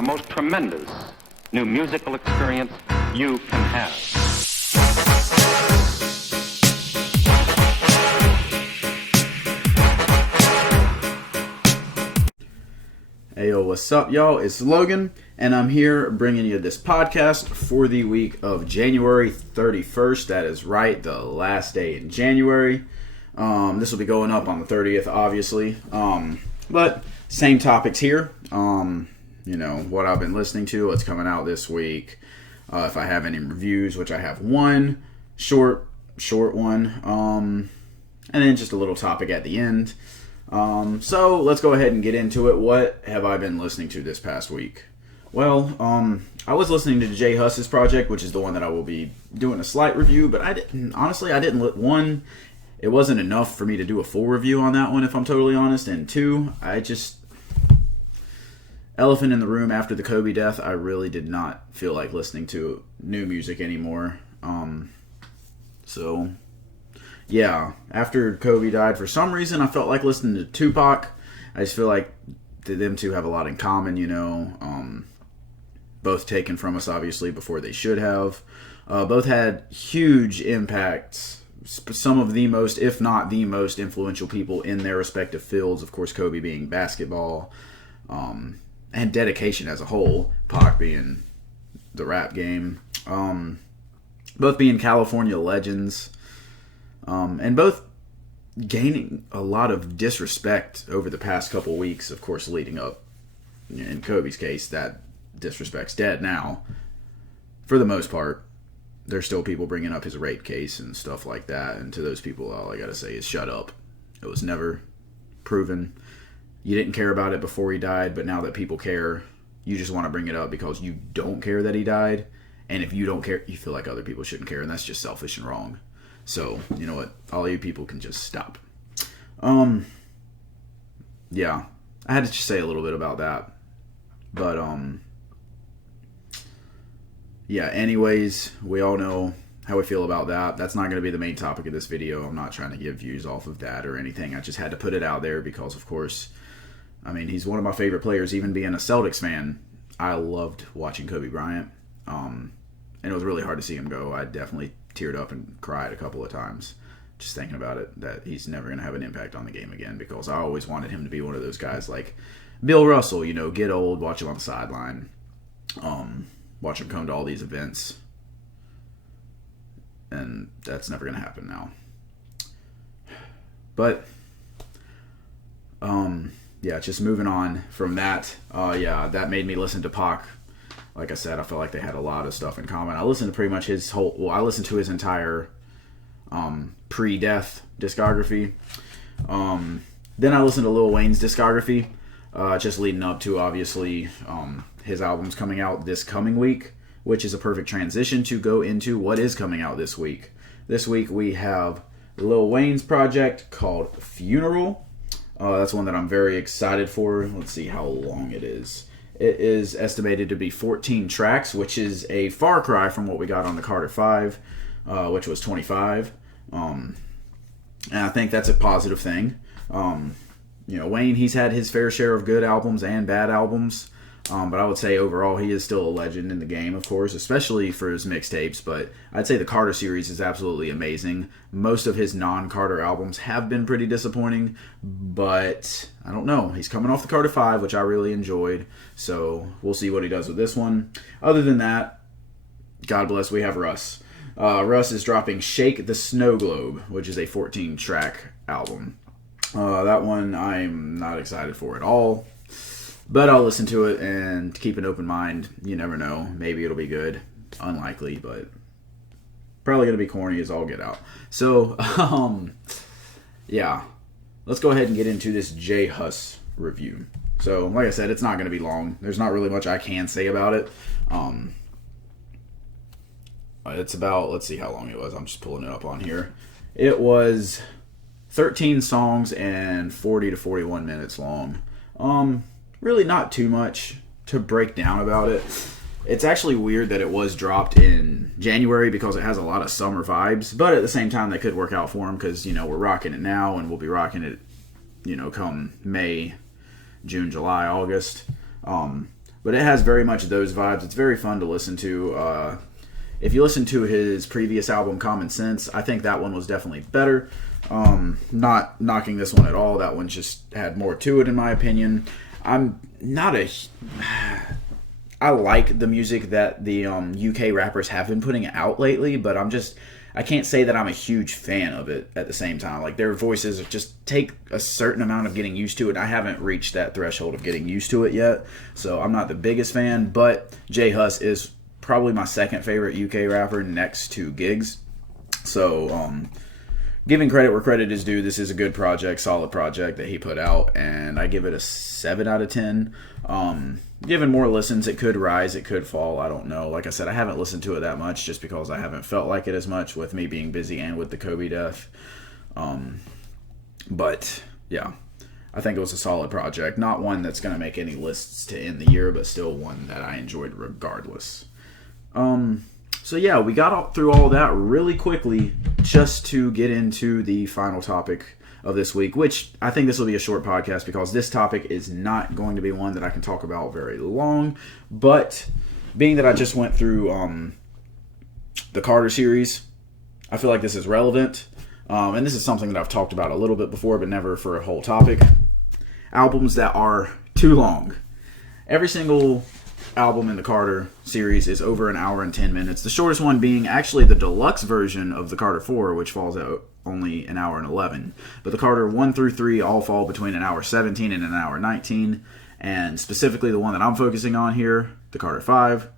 the most tremendous new musical experience you can have. Hey yo, what's up y'all? It's Logan, and I'm here bringing you this podcast for the week of January 31st. That is right, the last day in January. This will be going up on the 30th, obviously. But same topics here. What I've been listening to, what's coming out this week. If I have any reviews, which I have one short one. And then just a little topic at the end. So let's go ahead and get into it. What have I been listening to this past week? Well, I was listening to J Hus's project, which is the one that I will be doing a slight review, but I didn't. One, it wasn't enough for me to do a full review on that one, if I'm totally honest. And two, elephant in the room after the Kobe death, I really did not feel like listening to new music anymore. Yeah, after Kobe died, for some reason, I felt like listening to Tupac. I just feel like them two have a lot in common, both taken from us, obviously, before they should have. Both had huge impacts. Some of the most, if not the most, influential people in their respective fields. Of course, Kobe being basketball, and dedication as a whole. Pac being the rap game. Both being California legends. And both gaining a lot of disrespect over the past couple weeks, of course, leading up. In Kobe's case, that disrespect's dead now. For the most part, there's still people bringing up his rape case and stuff like that. And to those people, all I gotta say is shut up. It was never proven. You didn't care about it before he died, but now that people care, you just want to bring it up because you don't care that he died. And if you don't care, you feel like other people shouldn't care, and that's just selfish and wrong. So, you know what? All you people can just stop. Yeah. I had to just say a little bit about that. But, yeah, anyways, we all know how we feel about that. That's not going to be the main topic of this video. I'm not trying to give views off of that or anything. I just had to put it out there because, of course, he's one of my favorite players. Even being a Celtics fan, I loved watching Kobe Bryant. And it was really hard to see him go. I definitely teared up and cried a couple of times just thinking about it, that he's never going to have an impact on the game again, because I always wanted him to be one of those guys like Bill Russell, get old, watch him on the sideline, watch him come to all these events, and that's never going to happen now. But just moving on from that, that made me listen to Pac. Like I said, I felt like they had a lot of stuff in common. I listened to pretty much I listened to his entire pre-death discography. Then I listened to Lil Wayne's discography, just leading up to, obviously, his albums coming out this coming week, which is a perfect transition to go into what is coming out this week. This week we have Lil Wayne's project called Funeral. That's one that I'm very excited for. Let's see how long it is. It is estimated to be 14 tracks, which is a far cry from what we got on the Carter 5, which was 25. And I think that's a positive thing. Wayne, he's had his fair share of good albums and bad albums. But I would say overall he is still a legend in the game, of course, especially for his mixtapes. But I'd say the Carter series is absolutely amazing. Most of his non-Carter albums have been pretty disappointing, but I don't know. He's coming off the Carter 5, which I really enjoyed, so we'll see what he does with this one. Other than that, God bless, we have Russ. Russ is dropping Shake the Snow Globe, which is a 14-track album. That one I'm not excited for at all. But I'll listen to it and keep an open mind. You never know. Maybe it'll be good. Unlikely, but probably going to be corny as all get out. So, let's go ahead and get into this J Hus review. So, like I said, it's not going to be long. There's not really much I can say about it. It's about, let's see how long it was. I'm just pulling it up on here. It was 13 songs and 40 to 41 minutes long. Really not too much to break down about it. It's actually weird that it was dropped in January because it has a lot of summer vibes, but at the same time that could work out for him because, we're rocking it now and we'll be rocking it, come May, June, July, August. but it has very much those vibes. It's very fun to listen to. If you listen to his previous album, Common Sense, I think that one was definitely better. Not knocking this one at all. That one just had more to it, in my opinion. I'm not a... I like the music that the UK rappers have been putting out lately, but I can't say that I'm a huge fan of it at the same time. Like, their voices just take a certain amount of getting used to it. I haven't reached that threshold of getting used to it yet, so I'm not the biggest fan, but J Hus is probably my second favorite UK rapper next to Giggs. So, giving credit where credit is due, this is a good project, solid project that he put out, and I give it a 7 out of 10. Given more listens, it could rise, it could fall, I don't know. Like I said, I haven't listened to it that much just because I haven't felt like it as much with me being busy and with the Kobe death. But, yeah, I think it was a solid project. Not one that's going to make any lists to end the year, but still one that I enjoyed regardless. So yeah, we got through all that really quickly just to get into the final topic of this week, which I think this will be a short podcast because this topic is not going to be one that I can talk about very long. But being that I just went through the Carter series, I feel like this is relevant. And this is something that I've talked about a little bit before, but never for a whole topic. Albums that are too long. Every single album in the Carter series is over an hour and 10 minutes. The shortest one being actually the deluxe version of the Carter 4, which falls out only an hour and 11. But the Carter 1 through 3 all fall between an hour 17 and an hour 19. And specifically the one that I'm focusing on here, the Carter 5,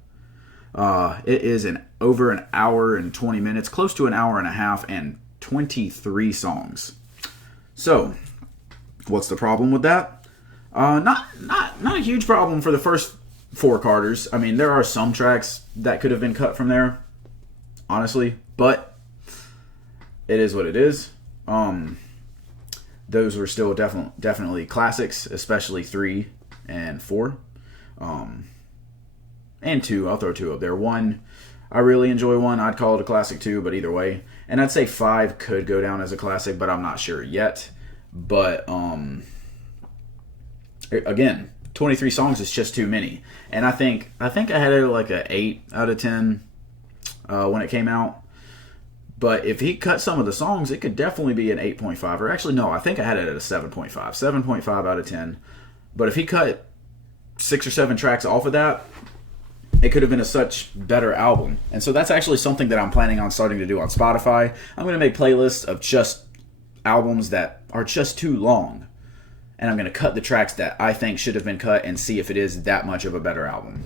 it is over an hour and 20 minutes, close to an hour and a half, and 23 songs. So, what's the problem with that? Not a huge problem for the first 4 Carters. I mean, there are some tracks that could have been cut from there, honestly, but it is what it is. Those were still definitely classics, especially 3 and 4. And 2, I'll throw 2 up there. 1, I really enjoy 1. I'd call it a classic too, but either way. And I'd say 5 could go down as a classic, but I'm not sure yet. But, again, 23 songs is just too many. And I think I had it like a 8 out of 10 when it came out. But if he cut some of the songs, it could definitely be an 8.5. Or actually, no, I think I had it at a 7.5. 7.5 out of 10. But if he cut 6 or 7 tracks off of that, it could have been a such better album. And so that's actually something that I'm planning on starting to do on Spotify. I'm going to make playlists of just albums that are just too long. And I'm going to cut the tracks that I think should have been cut and see if it is that much of a better album.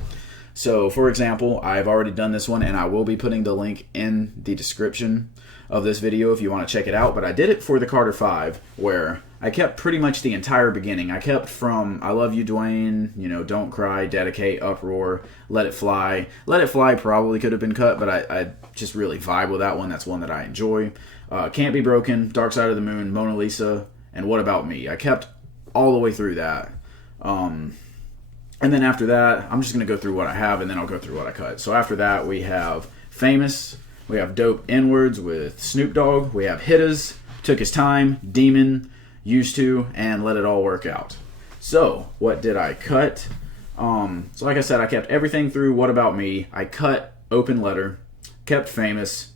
So, for example, I've already done this one, and I will be putting the link in the description of this video if you want to check it out. But I did it for the Carter 5, where I kept pretty much the entire beginning. I kept from I Love You, Dwayne, Don't Cry, Dedicate, Uproar, Let It Fly. Let It Fly probably could have been cut, but I just really vibe with that one. That's one that I enjoy. Can't Be Broken, Dark Side of the Moon, Mona Lisa, and What About Me. I kept all the way through that. And then after that, I'm just going to go through what I have, and then I'll go through what I cut. So after that, we have Famous, we have Dope N-Words with Snoop Dogg, we have Hitters, Took His Time, Demon, Used To, and Let It All Work Out. So, what did I cut? So like I said, I kept everything through What About Me. I cut Open Letter, kept Famous,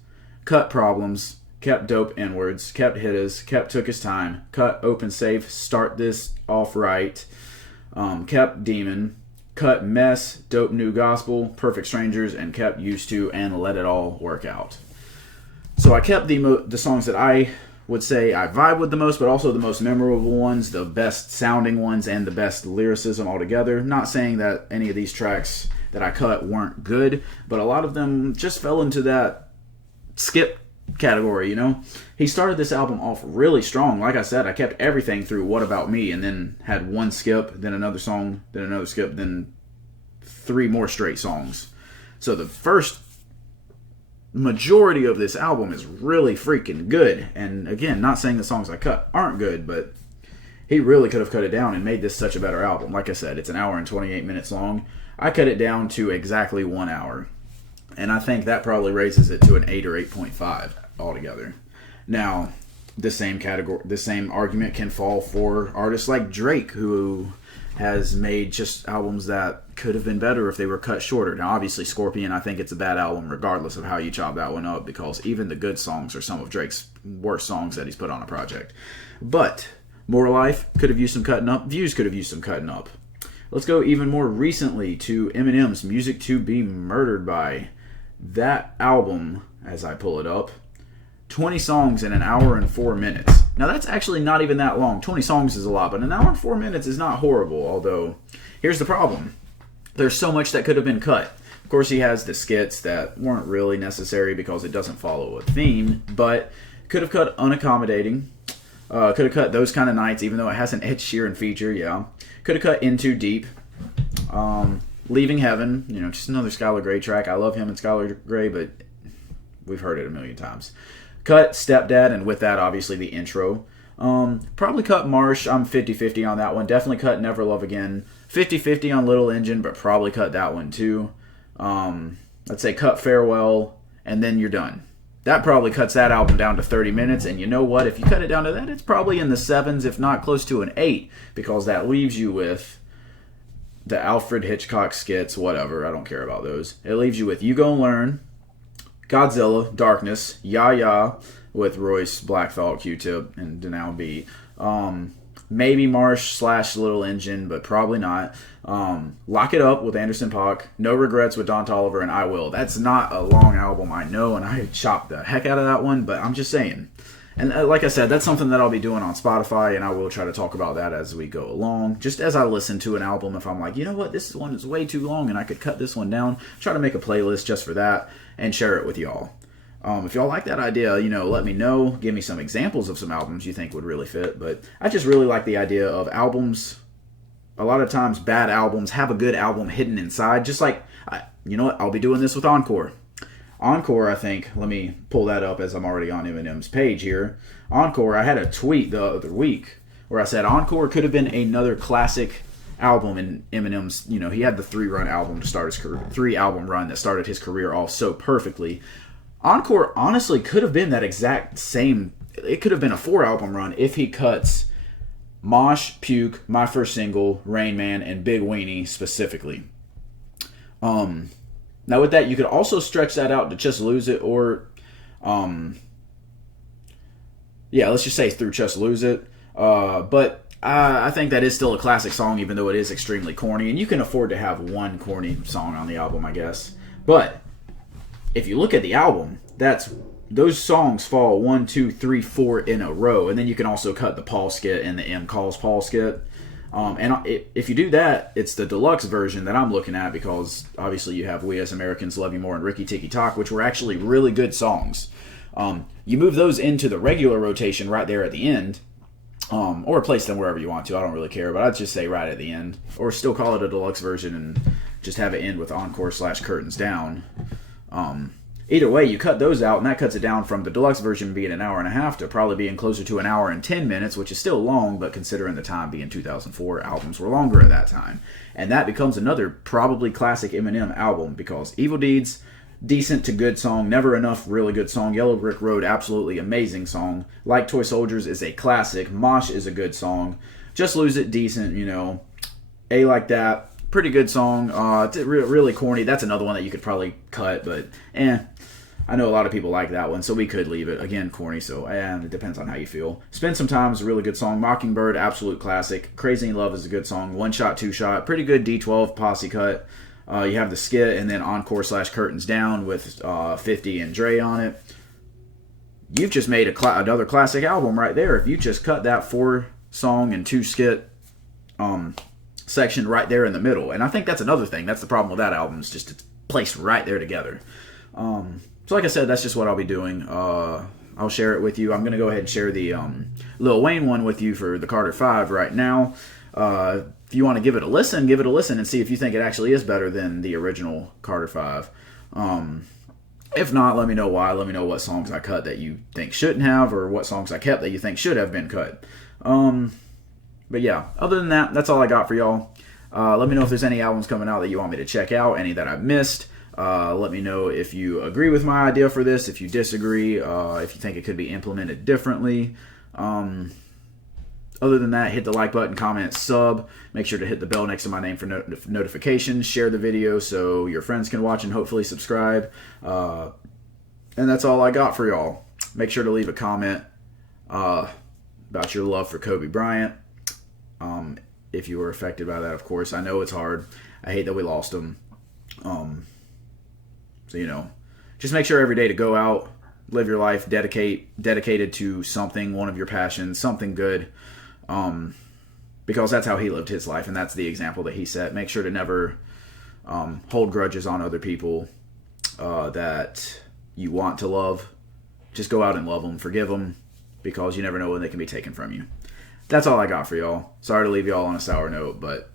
cut Problems, kept Dope N-Words, kept Hitters, kept Took His Time, cut Open Safe, Start This Off Right, kept Demon, cut Mess, Dope New Gospel, Perfect Strangers, and kept Used To and Let It All Work Out. So I kept the songs that I would say I vibe with the most, but also the most memorable ones, the best sounding ones, and the best lyricism altogether. Not saying that any of these tracks that I cut weren't good, but a lot of them just fell into that skip category, He started this album off really strong. Like I said, I kept everything through What About Me, and then had one skip, then another song, then another skip, then 3 more straight songs. So the first majority of this album is really freaking good. And again, not saying the songs I cut aren't good, but he really could have cut it down and made this such a better album. Like I said, it's an hour and 28 minutes long. I cut it down to exactly 1 hour. And I think that probably raises it to an 8 or 8.5 altogether. Now, the same argument can fall for artists like Drake, who has made just albums that could have been better if they were cut shorter. Now, obviously, Scorpion, I think it's a bad album regardless of how you chop that one up, because even the good songs are some of Drake's worst songs that he's put on a project. But More Life could have used some cutting up. Views could have used some cutting up. Let's go even more recently to Eminem's Music to Be Murdered By. That album, as I pull it up, 20 songs in an hour and 4 minutes. Now, that's actually not even that long. 20 songs is a lot, but an hour and 4 minutes is not horrible. Although, here's the problem. There's so much that could have been cut. Of course, he has the skits that weren't really necessary because it doesn't follow a theme, but could have cut Unaccommodating. Could have cut Those Kind of Nights, even though it has an Ed Sheeran feature, yeah. Could have cut In Too Deep. Leaving Heaven, just another Skylar Grey track. I love him and Skylar Grey, but we've heard it a million times. Cut Stepdad, and with that, obviously, the intro. Probably cut Marsh. I'm 50-50 on that one. Definitely cut Never Love Again. 50-50 on Little Engine, but probably cut that one too. Let's say cut Farewell, and then you're done. That probably cuts that album down to 30 minutes, and you know what? If you cut it down to that, it's probably in the 7s, if not close to an 8, because that leaves you with the Alfred Hitchcock skits, whatever. I don't care about those. It leaves you with You Gon' Learn, Godzilla, Darkness, Ya Ya with Royce, Black Thought, Q-Tip, and Denal B. Maybe Marsh / Little Engine, but probably not. Lock It Up with Anderson .Paak, No Regrets with Don Toliver, and I Will. That's not a long album, I know, and I chopped the heck out of that one, but I'm just saying. And like I said, that's something that I'll be doing on Spotify, and I will try to talk about that as we go along. Just as I listen to an album, if I'm like, you know what, this one is way too long, and I could cut this one down, try to make a playlist just for that, and share it with y'all. If y'all like that idea, let me know. Give me some examples of some albums you think would really fit. But I just really like the idea of albums. A lot of times, bad albums have a good album hidden inside. Just like, you know what? I'll be doing this with Encore. Encore, I think, let me pull that up as I'm already on Eminem's page here. Encore, I had a tweet the other week where I said Encore could have been another classic album in Eminem's. He had the 3-run album to start his career, 3-album run that started his career off so perfectly. Encore honestly could have been that exact same. It could have been a 4-album run if he cuts Mosh, Puke, My First Single, Rain Man, and Big Weenie specifically. Now with that, you could also stretch that out to Just Lose It, or let's just say through Just Lose It. But I think that is still a classic song, even though it is extremely corny, and you can afford to have one corny song on the album, I guess. But if you look at the album, those songs fall 1, 2, 3, 4 in a row, and then you can also cut the Paul skit and the M Calls Paul skit. If you do that, it's the deluxe version that I'm looking at, because obviously you have We As Americans, Love You More, and Ricky Tikki Tok, which were actually really good songs. You move those into the regular rotation right there at the end, or place them wherever you want to. I don't really care, but I'd just say right at the end, or still call it a deluxe version and just have it end with Encore / Curtains Down. Either way, you cut those out, and that cuts it down from the deluxe version being an hour and a half to probably being closer to an hour and 10 minutes, which is still long, but considering the time being 2004, albums were longer at that time. And that becomes another probably classic Eminem album, because Evil Deeds, decent to good song, Never Enough, really good song, Yellow Brick Road, absolutely amazing song, Like Toy Soldiers is a classic, Mosh is a good song, Just Lose It, decent, A Like That, pretty good song. It's really corny. That's another one that you could probably cut, but I know a lot of people like that one, so we could leave it. Again, corny, so it depends on how you feel. Spend Some Time is a really good song. Mockingbird, absolute classic. Crazy in Love is a good song. One Shot, Two Shot, pretty good D12 posse cut. You have the skit, and then Encore / Curtains Down with 50 and Dre on it. You've just made another classic album right there. If you just cut that 4-song and 2-skit section right there in the middle. And I think that's another thing. That's the problem with that album, is just it's placed right there together. So like I said, that's just what I'll be doing. I'll share it with you. I'm going to go ahead and share the Lil Wayne one with you for the Carter 5 right now. If you want to give it a listen and see if you think it actually is better than the original Carter 5. If not, let me know why. Let me know what songs I cut that you think shouldn't have, or what songs I kept that you think should have been cut. But yeah, other than that, that's all I got for y'all. Let me know if there's any albums coming out that you want me to check out, any that I missed. Let me know if you agree with my idea for this, if you disagree, if you think it could be implemented differently. Other than that, hit the like button, comment, sub. Make sure to hit the bell next to my name for notifications. Share the video so your friends can watch and hopefully subscribe. And that's all I got for y'all. Make sure to leave a comment about your love for Kobe Bryant. If you were affected by that, of course. I know it's hard. I hate that we lost him. So, just make sure every day to go out, live your life dedicated to something, one of your passions, something good. Because that's how he lived his life, and that's the example that he set. Make sure to never hold grudges on other people that you want to love. Just go out and love them, forgive them, because you never know when they can be taken from you. That's all I got for y'all. Sorry to leave y'all on a sour note, but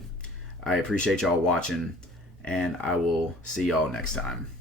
I appreciate y'all watching, and I will see y'all next time.